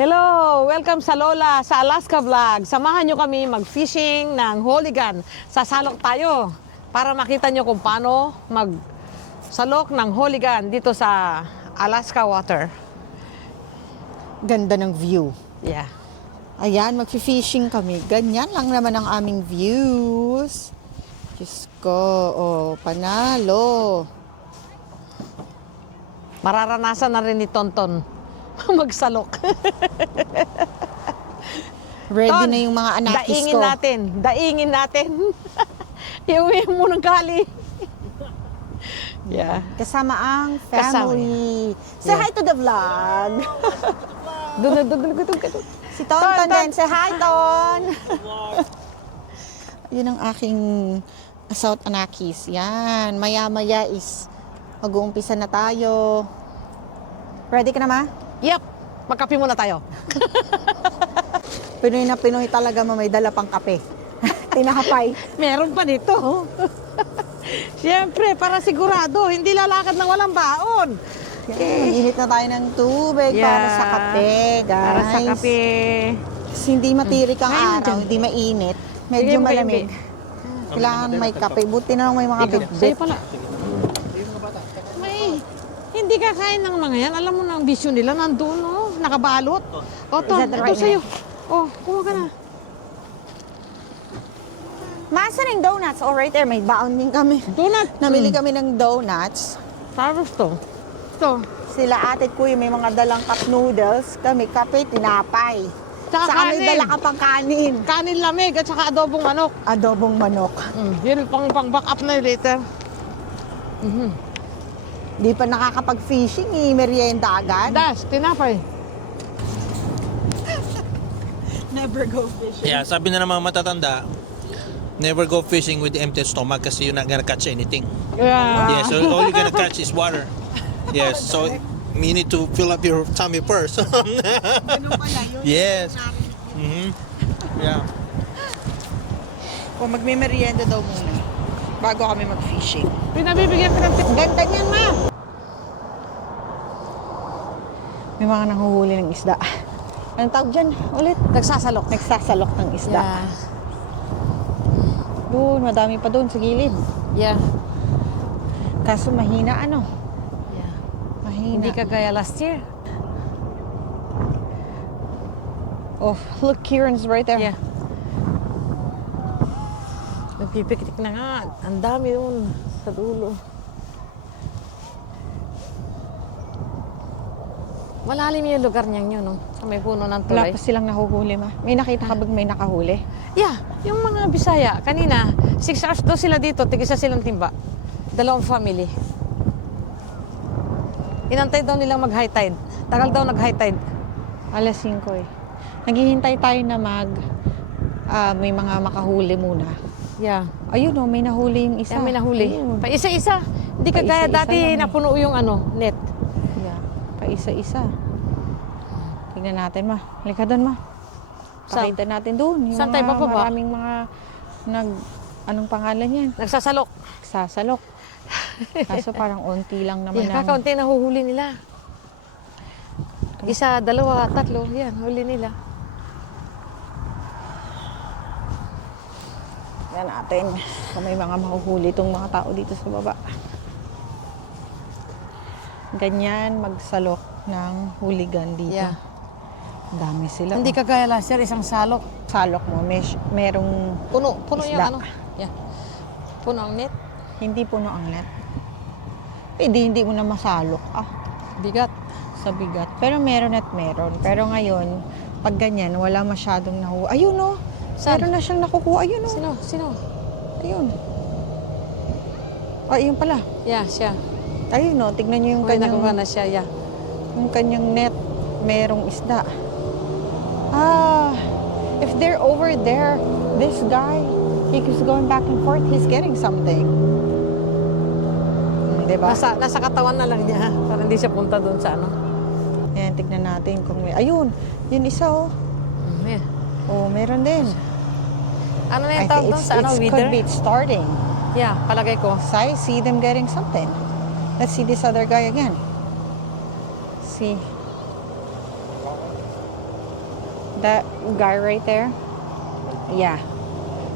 Hello! Welcome sa Lola sa Alaska Vlog. Samahan nyo kami mag-fishing ng Hooligan. Sasalok tayo para makita nyo kung paano mag-salok ng Hooligan dito sa Alaska water. Ganda ng view. Yeah. Ayan, mag-fishing kami. Ganyan lang naman ang aming views. Diyos ko, oh, panalo. Mararanasan na rin ni Tonton magsalok. Ready Ton, na yung mga anakis daingin ko. Daingin natin. Iuwi mo ng gali. Yeah. Kasama ang Kasama family. Say Yeah. hi to the vlog. Doon. Si Ton Ton. din. Say hi, Ton. Yun ang aking South Anakis. Yan. Maya-maya is mag-uumpisa na tayo. Ready ka na, ma? Yep. Magkape muna tayo. Pinoy na Pinoy talaga, ma. May dala pang kape. Tinahapay. Meron pa nito. Siyempre, para sigurado, hindi lalakad ng walang baon. Init na tayo ng tubig para sa kape, guys. Para sa kape. Kasi hindi matirik ang Ayun araw, dyan. hindi mainit. Bigay Medyo mo kay malamig. Kailangan may kape. Buti na lang may mga Sa'yo bitbit. pala. May, hindi kakain ng mga yan. Alam mo na ang bisyo nila, nandun, no? Nakabalot. O, Ton, Is that the ito right sa'yo. O, kumuha ka na. Masa ng donuts? Oh, right there. May baon din kami. Donut. Namili kami ng donuts. Tapos to. Ito. Sila ate at kuya may mga dalang cup noodles. Kami kape, tinapay. Tsaka Saka may kanin. dala ka pang kanin. Kanin lamig at saka adobong manok. Adobong manok. Yun, pang back up na yun later. Di pa nakakapag-fishing, merienda agad. Das, tinapay. Never go fishing. Yeah, sabi na ng mga matatanda, never go fishing with empty stomach kasi you're not gonna catch anything. Yeah. Yeah, so all you're gonna catch is water. Yes, so you need to fill up your tummy first. Ganun pala yun. Yes. Yeah. O magme-merienda daw muna bago kami mag-fishing. Pinabibigyan ka ng tip. Ganda niyan, ma! May mga nanguhuli ng isda. Anong tawag dyan? Ulit? Nagsasalok. Nagsasalok ng isda. Yeah. Doon, madami pa doon sa gilid. Yeah. Kaso mahina ano? Yeah. Mahina. Hindi ka gaya last year. Oh, look, Kieran's right there. Yeah. Nagpipiktik na nga. Ang dami doon sa dulo. Malalim yung lugar niyang yun, no? Sa may puno ng Wala tulay. pa silang nahuhuli, ma. May nakita ka bang may nakahuli? Yeah, yung mga Bisaya, kanina, 6 hours daw sila dito, tig-isa silang timba. Dalawang family. Inantay daw nilang mag-high tide. Tagal daw nag-high tide. Alas 5 eh. Naghihintay tayo na may mga makahuli muna. Yeah. Ayun oh, may nahuli yung isa. Yeah, may nahuli. Ayun. Pa isa-isa. Hindi ka gaya Paisa-isa dati lang eh. napuno yung net. Yeah, pa isa-isa. Tingnan natin, ma. Halika doon, ma. Saan? Pakita natin doon. Yung Saan tayo mga bababa? Maraming mga anong pangalan yan? Nagsasalok. Sasalok. Kaso parang onti lang naman Yeah, kakaunti na huhuli nila. Isa, dalawa, tatlo. Yan, huli nila. Yan natin. Kung may mga mahuhuli itong mga tao dito sa baba. Ganyan magsalok ng hooligan dito. Yeah. Dami sila. Hindi ka gaya last year, isang salok. salok mo, merong Puno yung Isda. ano. Yeah. Puno ang net. hindi puno ang net. Hindi mo na masalok. Bigat. Sa bigat. Pero meron at meron. Pero ngayon, pag ganyan, wala masyadong nakuha. Ayun oh. Saan? Meron na siyang nakukuha. Ayun oh. Sino? Ayun. Ayun pala. Yeah, siya. Ayun oh. Tignan niyo yung Kung kanyang, nakuha na siya, yeah. yung kanyang net. Merong isda. If they're over there, this guy, he keeps going back and forth. He's getting something. Diba? Nasa katawan na lang niya, para hindi siya punta doon sa ano. Ayan, tignan natin kung may... Ayun! Yun isa oh. Yeah. Oh, meron din. Ano na yung tawag doon sa ano, it wither? could be starting. Yeah, palagay ko. So I see them getting something. Let's see this other guy again. See. That guy right there? Yeah.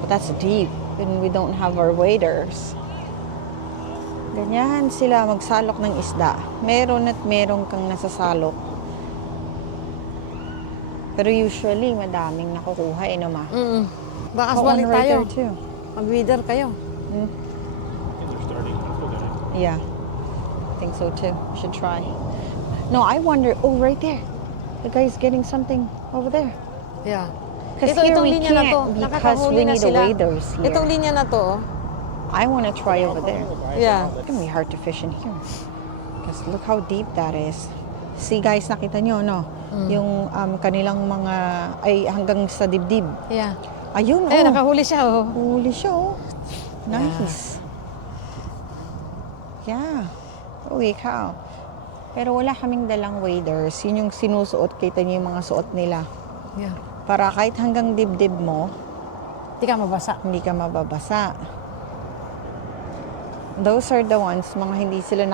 But that's deep. And we don't have our waders. Ganyan sila magsalok ng isda. Meron at meron kang nasasalok. Pero usually, madaming nakukuha eh, no ma? Baka Oh, swali one right tayo. there too. Mag-wither kayo. Yeah. I think so too. Should try. No, I wonder. Oh, right there. The guy's getting something over there. Yeah. Because Ito, here itong we linya na to. can't because Nakakahuli we na need the sila. waders here. Itong linya na to. I want to try over there. Yeah. It's gonna be hard to fish in here. Because look how deep that is. See guys, nakita nyo, no? Yung kanilang mga, ay hanggang sa dibdib. Yeah. Ayun, Eh, oh. nakahuli siya, oh. Huli siya, oh. Nice. Yeah. Holy cow. Pero wala kaming dalang waders. Yun yung sinusuot. Kita niyo yung mga suot nila. Yeah. Para kahit hanggang dibdib mo, Hindi ka mabasa. hindi ka mababasa. Those are the ones, mga hindi sila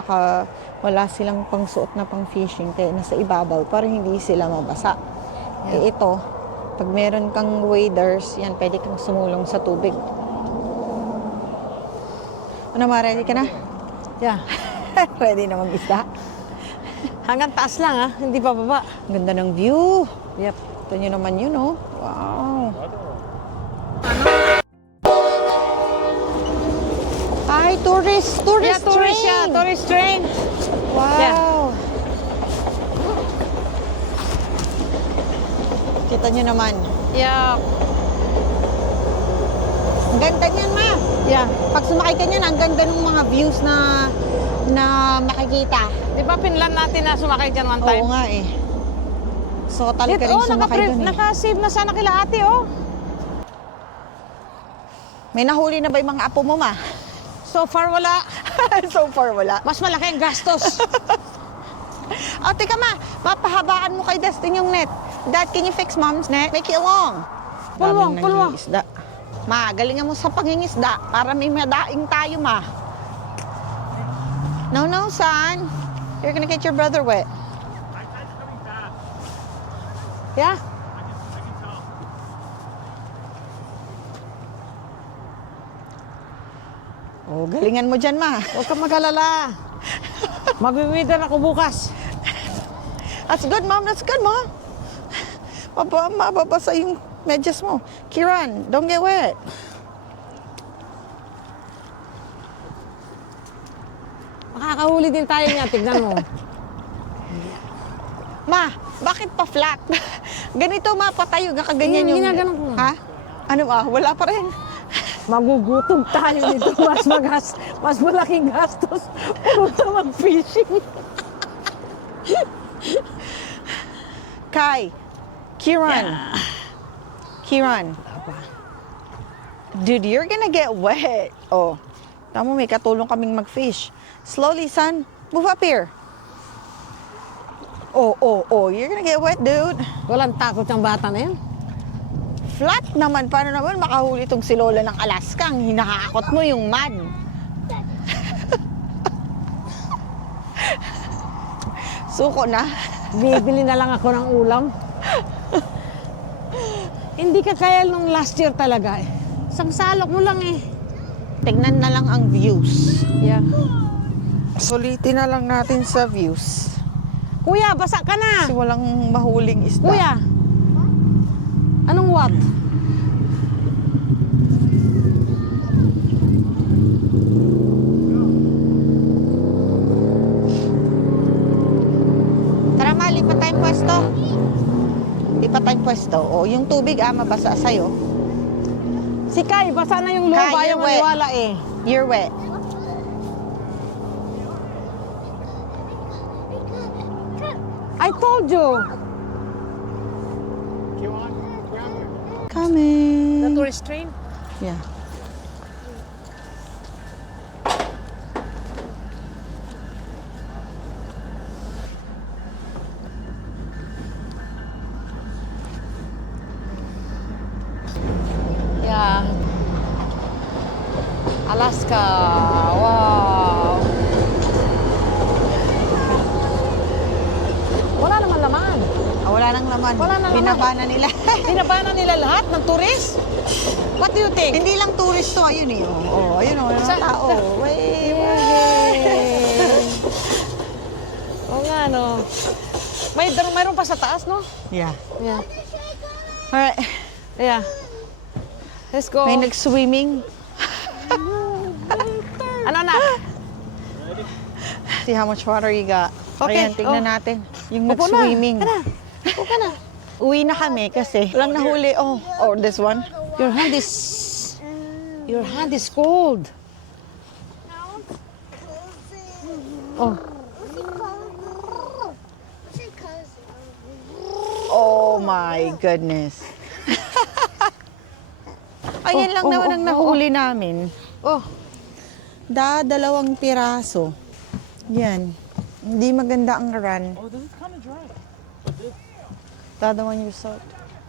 wala silang pangsuot na pang fishing, kaya nasa ibabaw para hindi sila mabasa. Eh ito, pag meron kang waders, yan, pwede kang sumulong sa tubig. Ano, ma, ready ka na? Yeah. Ready na mag-isda? Hanggang taas lang, ha? Hindi pa baba. Ang ganda ng view. Yep. Ito nyo naman yun, oh. Wow. Ay, tourist Yeah, tourist train. siya. Tourist train. Wow. Yeah. Kita nyo naman. Yeah. Ang ganda niyan, ma. Yeah. Pag sumakay ka niyan, ang ganda ng mga views na makikita. Di ba pinlan natin na sumakay dyan one time? Oo nga eh. So, talaga rin Oh, sumakay dun eh. naka-save na sana kila ate, oh. May nahuli na ba yung mga apo mo, ma? So far, wala. So far, wala. Mas malaki ang gastos. Oh, teka ma, mapahabaan mo kay Dustin yung net. Dad, can you fix mom's net? Make it long. Pulwang, Daming pulwang. nangingisda. Ma, galingan mo sa pangingisda para may madaing tayo, ma. No, no, son. You're gonna get your brother wet. Yeah. Oh, galingan mo dyan, ma. Huwag kang mag-alala. Mag-wither ako bukas. That's good, mom. That's good, mom. Mababasa yung medyas mo. Kiran, don't get wet. Makakahuli din tayo niya. Tignan mo. Ma, bakit pa flat? Ganito, ma, patayo. Kaganyan yung... Ginaganon ko. Ha? Ano, wala pa rin. Magugutom tayo nito. Mas malaking gastos. Punta mag-fishing. Kai, Kiran. Kiran. Dude, you're gonna get wet. Oh, tama, may katulong kaming mag-fish. Slowly, son. Move up here. Oh, you're gonna get wet, dude. Walang takot yung bata na yan. Flat naman. Paano naman makahuli tong si Lola ng Alaska? Ang hinahakot mo yung mud. Suko na. Bibili na lang ako ng ulam. Hindi ka kaya nung last year talaga eh. Sangsalok mo lang eh. Tignan na lang ang views. Yeah. Sulitin na lang natin sa views. Kuya, basa ka na. Kasi walang mahuling isda. Kuya. Anong what? Tara ma, lipat tayong pwesto. Lipat tayong pwesto. O, yung tubig mabasa sa'yo. Si Kai, basa na yung lupa. Kai, Ayaw you're wet. maniwala eh. You're wet. I told you. Coming. The tourist train? Yeah. Yeah. Alaska. Wow. Wala naman laman. Wala nang laman. Wala nang laman. Binaba na nila. Binaba na nila lahat ng tourist? What do you think? Hindi lang tourist to, ayun eh. Oh, ayun oh, yung Sa- tao. Oo nga, no. Mayroon pa sa taas, no? Yeah. Yeah. Alright. Yeah. Let's go. May nag-swimming. Ano na? See how much water you got. Okay, Ayan, tignan oh. natin. Yung Upo na. nag-swimming. Ano? Upo ka na. Uwi na kami kasi walang nahuli. Oh, this one. Your hand is cold. Oh. Oh my goodness. Ayan lang naman ang nahuli namin. Oh. Dalawang piraso. Yan. Hindi maganda ang run. Oh, this is kind of dry. The other one you saw.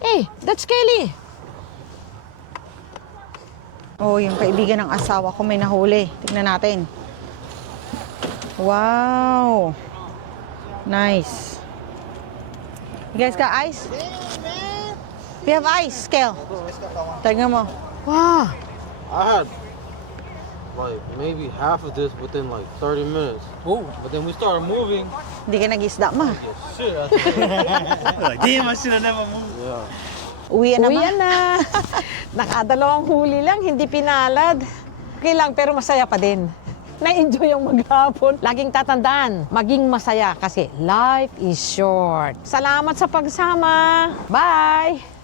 Hey, that's Kelly. Oh, yung kaibigan ng asawa ko may nahuli. Tignan natin. Wow. Nice. You guys got ice? We have ice, Kel. Tignan mo. Wow. I had like maybe half of this within like 30 minutes. Oh, But then we started moving. Hindi ka nag-isda, ma. Shit. like, damn, I should have never moved. Yeah. Uwi na, ma. Uwi na. Nakadalawang huli lang, hindi pinalad. Okay lang, pero masaya pa din. Na-enjoy yung maghapon. Laging tatandaan, maging masaya kasi life is short. Salamat sa pagsama. Bye!